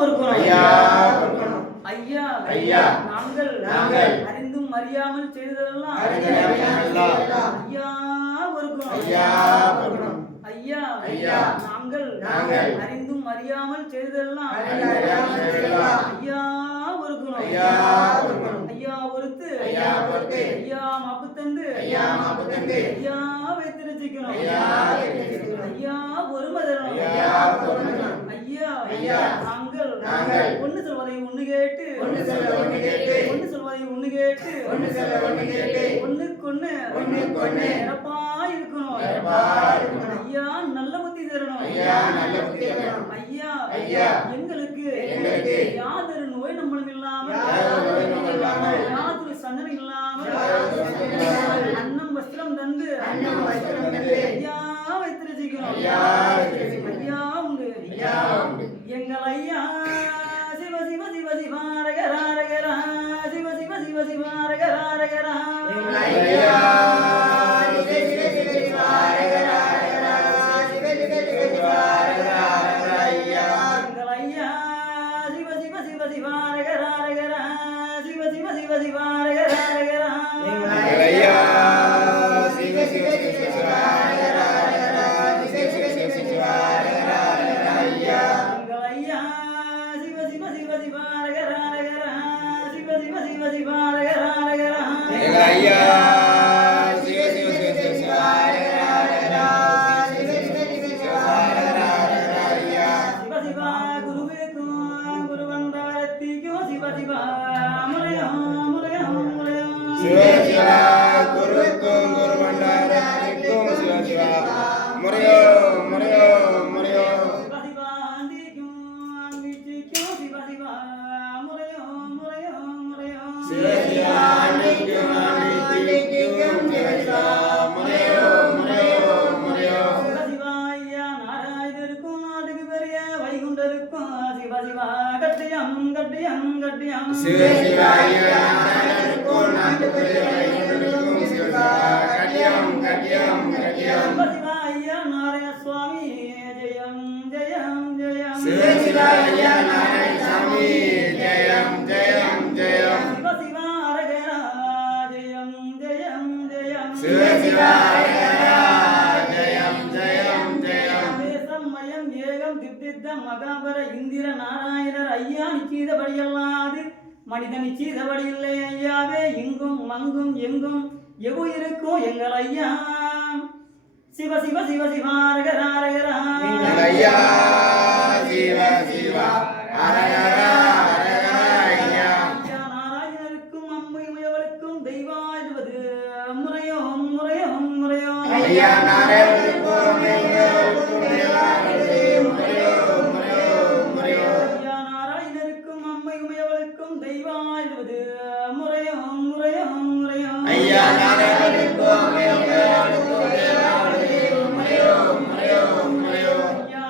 பொறுக்கணும் ஐயா ஐயா ஐயா நாங்கள் அறிந்தும் அறியாமல் செய்ததெல்லாம் ஐயா பொறுக்கணும் ஐயா ஐயா ஐயா நாங்கள் அறிந்தும் அறியாமல் செய்ததெல்லாம் ஐயா பொறுக்கணும் ஐயா பொறுத்து ஐயா மாப்பு தந்து ஐயா வைத்திருச்சிக்கணும் ஐயா பொறுமை தரணும் ஐயா நாங்கள் ஒன்று சொல்வதை ஒன்று கேட்டு ஒன்று சொல்வதை ஒன்று கேட்டு ஒண்ணுக்கொண்ணு நிரப்பா இருக்கணும் ஐயா நல்ல புத்தி தரணும் ஐயா எங்களுக்கு யாதொரு நோய் நம்மளும் இல்லாமல் யாதொரு சந்தனம் இல்லாமல் அன்னம் வஸ்திரம் தந்து ஐயா வைத்திருச்சிக்கணும் ஐயா உண்டு எங்கள் ஐயா சிவ சிவ சிவ சிவாரகராரகரா சிவ சிவ சிவ சிவாரகராரகரா மகாபர இந்திர நாராயணர் ஐயா நிச்சயபடியல்லாது மனிதன் நிச்சயபடி இல்லை ஐயாவே இங்கும் மங்கும் எங்கும் எவு இருக்கும் எங்கள் ஐயா சிவ சிவ சிவ சிவாரகராரகரா ஐயா சிவ சிவ நாராயணருக்கும் அம்மையுமையவளுக்கும் தெய்வாடுவது முறையோ முறையோ முறையோ ஐயா நாராயணருக்கும் அம்மையுமையவளுக்கும் தெய்வாடுவது முறையோ முறையோ முறையோ ஐயா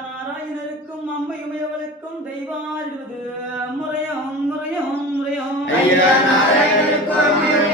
நாராயணருக்கும் அம்மையுமையவளுக்கும் தெய்வாடுவது முறையோ முறையோ முறையோ ஐயா நாராயணருக்கும்